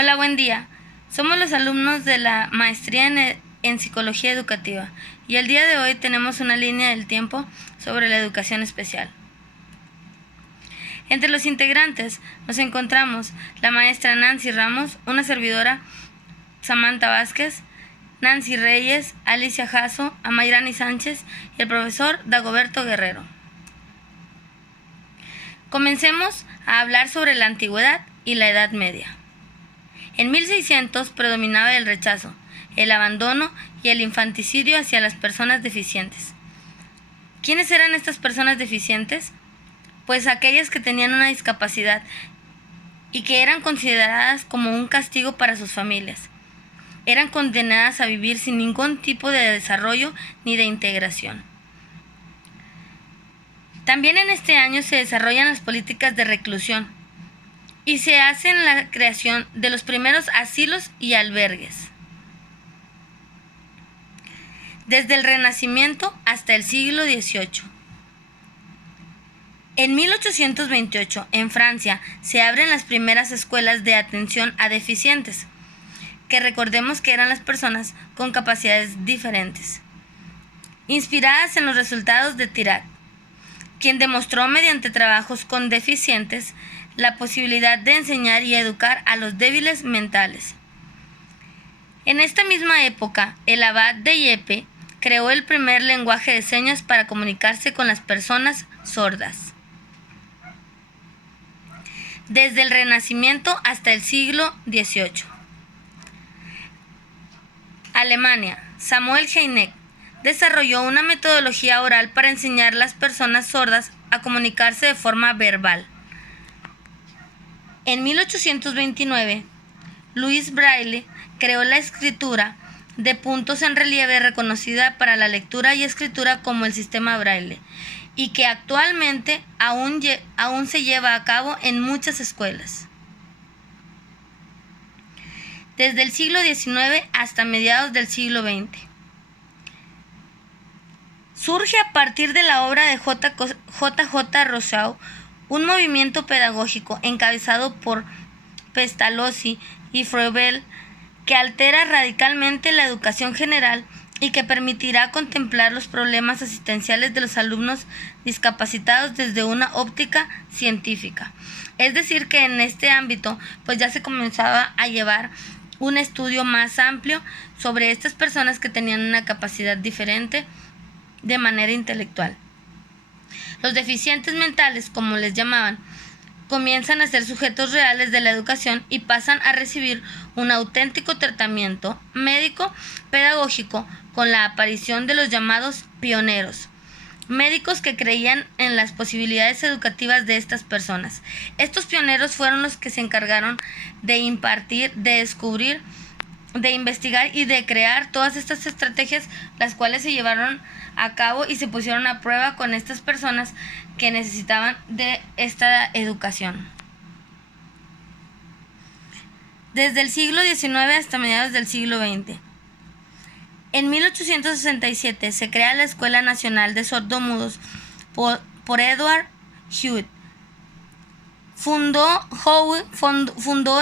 Hola, buen día. Somos los alumnos de la maestría en Psicología Educativa y el día de hoy tenemos una línea del tiempo sobre la educación especial. Entre los integrantes nos encontramos la maestra Nancy Ramos, una servidora Samantha Vázquez, Nancy Reyes, Alicia Jasso, Amairani Sánchez y el profesor Dagoberto Guerrero. Comencemos a hablar sobre la antigüedad y la Edad Media. En 1600 predominaba el rechazo, el abandono y el infanticidio hacia las personas deficientes. ¿Quiénes eran estas personas deficientes? Pues aquellas que tenían una discapacidad y que eran consideradas como un castigo para sus familias. Eran condenadas a vivir sin ningún tipo de desarrollo ni de integración. También en este año se desarrollan las políticas de reclusión y se hace la creación de los primeros asilos y albergues. Desde el Renacimiento hasta el siglo XVIII. En 1828, en Francia, se abren las primeras escuelas de atención a deficientes, que recordemos que eran las personas con capacidades diferentes, inspiradas en los resultados de Tirard, quien demostró mediante trabajos con deficientes la posibilidad de enseñar y educar a los débiles mentales. En esta misma época, el abad de Dieppe creó el primer lenguaje de señas para comunicarse con las personas sordas. Desde el Renacimiento hasta el siglo XVIII. Alemania. Samuel Heineck desarrolló una metodología oral para enseñar a las personas sordas a comunicarse de forma verbal. En 1829, Louis Braille creó la escritura de puntos en relieve reconocida para la lectura y escritura como el sistema Braille, y que actualmente aún se lleva a cabo en muchas escuelas. Desde el siglo XIX hasta mediados del siglo XX. Surge a partir de la obra de J.J. Rousseau un movimiento pedagógico encabezado por Pestalozzi y Froebel que altera radicalmente la educación general y que permitirá contemplar los problemas asistenciales de los alumnos discapacitados desde una óptica científica. Es decir, que en este ámbito pues ya se comenzaba a llevar un estudio más amplio sobre estas personas que tenían una capacidad diferente de manera intelectual. Los deficientes mentales, como les llamaban, comienzan a ser sujetos reales de la educación y pasan a recibir un auténtico tratamiento médico pedagógico con la aparición de los llamados pioneros, médicos que creían en las posibilidades educativas de estas personas. Estos pioneros fueron los que se encargaron de impartir, de descubrir, de investigar y de crear todas estas estrategias, las cuales se llevaron a cabo y se pusieron a prueba con estas personas que necesitaban de esta educación. Desde el siglo XIX hasta mediados del siglo XX. En 1867 se crea la Escuela Nacional de Sordomudos por Edward Hewitt. Fundó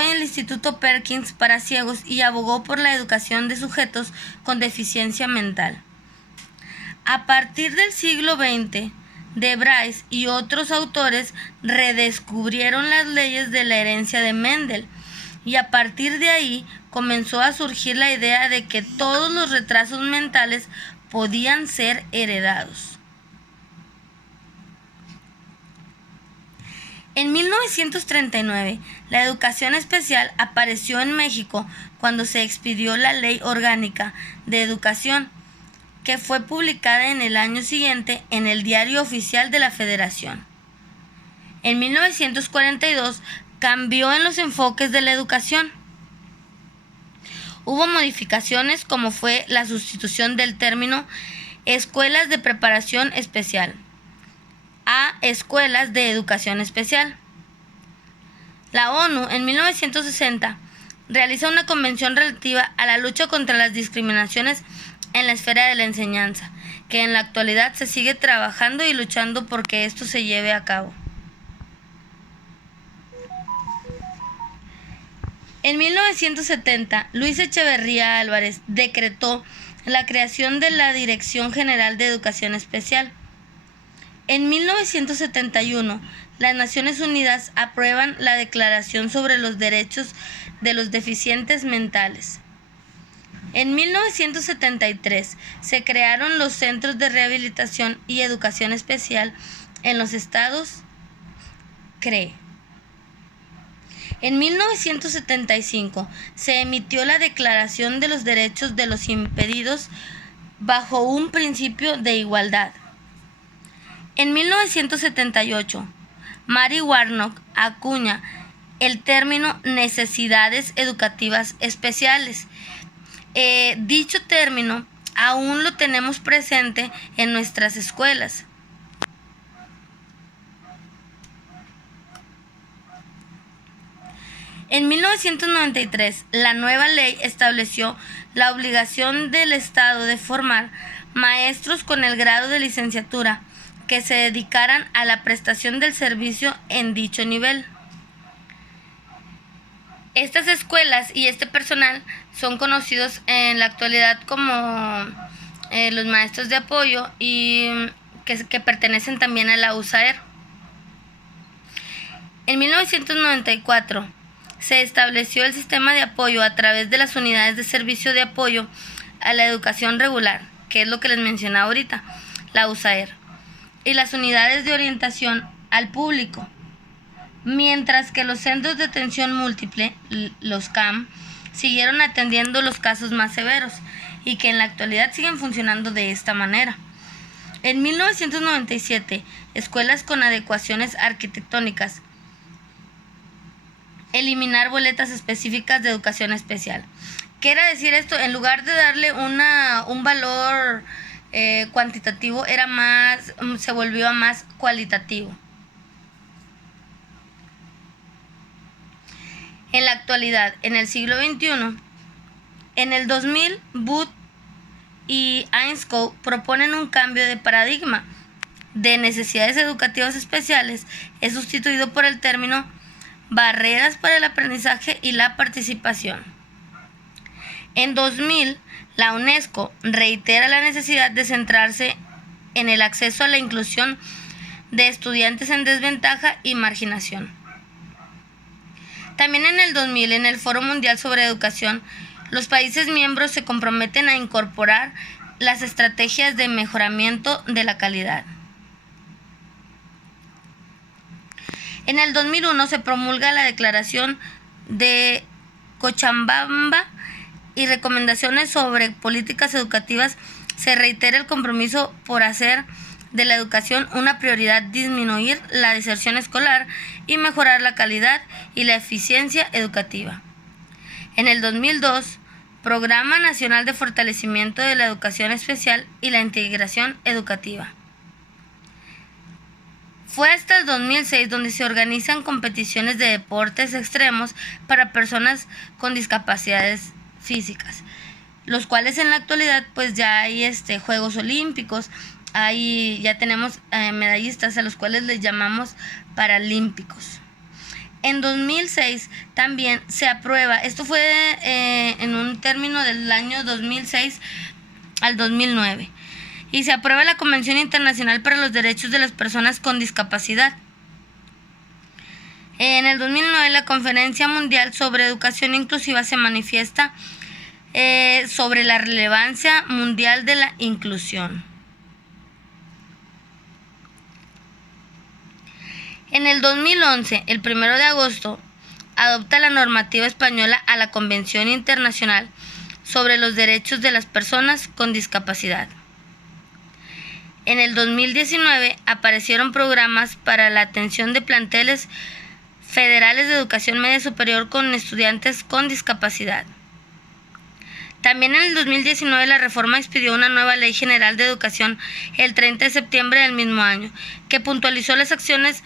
el Instituto Perkins para ciegos y abogó por la educación de sujetos con deficiencia mental. A partir del siglo XX, de Bryce y otros autores redescubrieron las leyes de la herencia de Mendel, y a partir de ahí comenzó a surgir la idea de que todos los retrasos mentales podían ser heredados. En 1939, la educación especial apareció en México cuando se expidió la Ley Orgánica de Educación, que fue publicada en el año siguiente en el Diario Oficial de la Federación. En 1942 cambió en los enfoques de la educación. Hubo modificaciones como fue la sustitución del término escuelas de preparación especial a escuelas de educación especial. La ONU en 1960 realiza una convención relativa a la lucha contra las discriminaciones en la esfera de la enseñanza, que en la actualidad se sigue trabajando y luchando porque esto se lleve a cabo. En 1970, Luis Echeverría Álvarez decretó la creación de la Dirección General de Educación Especial. En 1971, las Naciones Unidas aprueban la Declaración sobre los Derechos de los Deficientes Mentales. En 1973 se crearon los Centros de Rehabilitación y Educación Especial en los estados CRE. En 1975 se emitió la Declaración de los Derechos de los Impedidos bajo un principio de igualdad. En 1978, Mary Warnock acuña el término necesidades educativas especiales. Dicho término aún lo tenemos presente en nuestras escuelas. En 1993, la nueva ley estableció la obligación del Estado de formar maestros con el grado de licenciatura que se dedicaran a la prestación del servicio en dicho nivel. Estas escuelas y este personal son conocidos en la actualidad como los maestros de apoyo y que pertenecen también a la USAER. En 1994 se estableció el sistema de apoyo a través de las unidades de servicio de apoyo a la educación regular, que es lo que les mencionaba ahorita, la USAER, y las unidades de orientación al público, mientras que los centros de atención múltiple, los CAM, siguieron atendiendo los casos más severos y que en la actualidad siguen funcionando de esta manera. En 1997, escuelas con adecuaciones arquitectónicas, eliminar boletas específicas de educación especial. ¿Qué era decir esto? En lugar de darle un valor cuantitativo, se volvió más cualitativo. En la actualidad, en el siglo XXI, en el 2000, Booth y Ainscow proponen un cambio de paradigma de necesidades educativas especiales. Es sustituido por el término barreras para el aprendizaje y la participación. En 2000, la UNESCO reitera la necesidad de centrarse en el acceso a la inclusión de estudiantes en desventaja y marginación. También en el 2000, en el Foro Mundial sobre Educación, los países miembros se comprometen a incorporar las estrategias de mejoramiento de la calidad. En el 2001 se promulga la Declaración de Cochabamba y recomendaciones sobre políticas educativas. Se reitera el compromiso por hacer de la educación una prioridad, disminuir la deserción escolar y mejorar la calidad y la eficiencia educativa. En el 2002, Programa Nacional de Fortalecimiento de la Educación Especial y la Integración Educativa. Fue hasta el 2006 donde se organizan competiciones de deportes extremos para personas con discapacidades físicas, los cuales en la actualidad pues ya hay Juegos Olímpicos, ya tenemos medallistas a los cuales les llamamos paralímpicos. En 2006 también se aprueba, esto fue en un término del año 2006 al 2009, y se aprueba la Convención Internacional para los Derechos de las Personas con Discapacidad. En el 2009 la Conferencia Mundial sobre Educación Inclusiva se manifiesta sobre la relevancia mundial de la inclusión. En el 2011, el 1 de agosto, adopta la normativa española a la Convención Internacional sobre los Derechos de las Personas con Discapacidad. En el 2019 aparecieron programas para la atención de planteles federales de educación media superior con estudiantes con discapacidad. También en el 2019 la reforma expidió una nueva Ley General de Educación el 30 de septiembre del mismo año, que puntualizó las acciones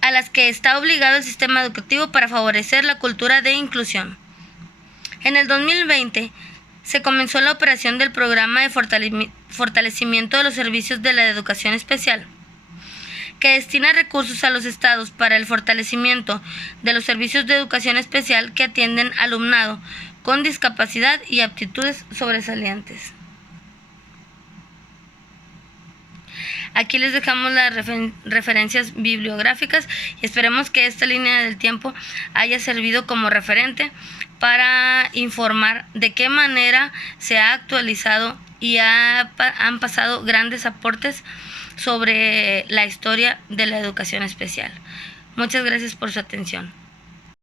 a las que está obligado el sistema educativo para favorecer la cultura de inclusión. En el 2020 se comenzó la operación del programa de fortalecimiento de los servicios de la educación especial, que destina recursos a los estados para el fortalecimiento de los servicios de educación especial que atienden alumnado con discapacidad y aptitudes sobresalientes. Aquí les dejamos las referencias bibliográficas y esperemos que esta línea del tiempo haya servido como referente para informar de qué manera se ha actualizado y han pasado grandes aportes sobre la historia de la educación especial. Muchas gracias por su atención.